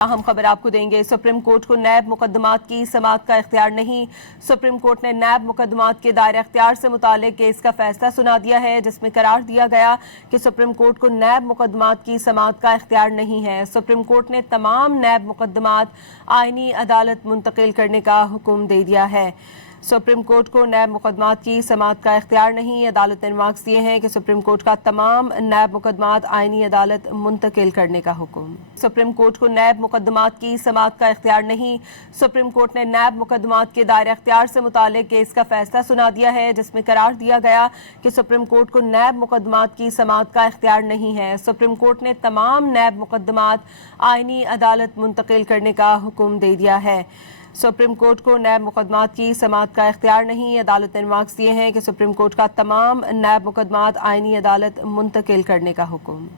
अहम खबर आपको देंगे। सुप्रीम कोर्ट को नैब मुकदमात की समाअत का इख्तियार नहीं। सुप्रीम कोर्ट ने नैब मुकदमात के दायरे इख्तियार से मुतालिक केस का फैसला सुना दिया है, जिसमें करार दिया गया कि सुप्रीम कोर्ट को नैब मुकदमात की समाअत का इख्तियार नहीं है। सुप्रीम कोर्ट ने तमाम नैब मुकदमात आईनी अदालत मुंतकिल करने का हुक्म दे दिया है। सुप्रीम कोर्ट को नैब मुकदमात की समाअत का इख्तियार नहीं। अदालत ने रिमार्क्स दिए हैं कि सुप्रीम कोर्ट का तमाम नैब मुकदमात आईनी अदालत मुंतकिल करने का हुक्म। सुप्रीम कोर्ट को नैब मुकदमात की समाअत का इख्तियार नहीं। सुप्रीम कोर्ट ने नैब मुकदमात के दायरे इख्तियार से मुतालिक केस का फैसला सुना दिया है, जिसमें करार दिया गया कि सुप्रीम कोर्ट को नैब मुकदमात की समाअत का इख्तियार नहीं है। सुप्रीम कोर्ट ने तमाम नैब मुकदमात आईनी अदालत मुंतकिल करने का हुक्म दे दिया है। सुप्रीम कोर्ट को नैब मुकदमात की समाअत का इख्तियार नहीं। अदालत ने रिमार्क्स दिए हैं कि सुप्रीम कोर्ट का तमाम नैब मुकदमात आईनी अदालत मुंतकिल करने का हुक्म।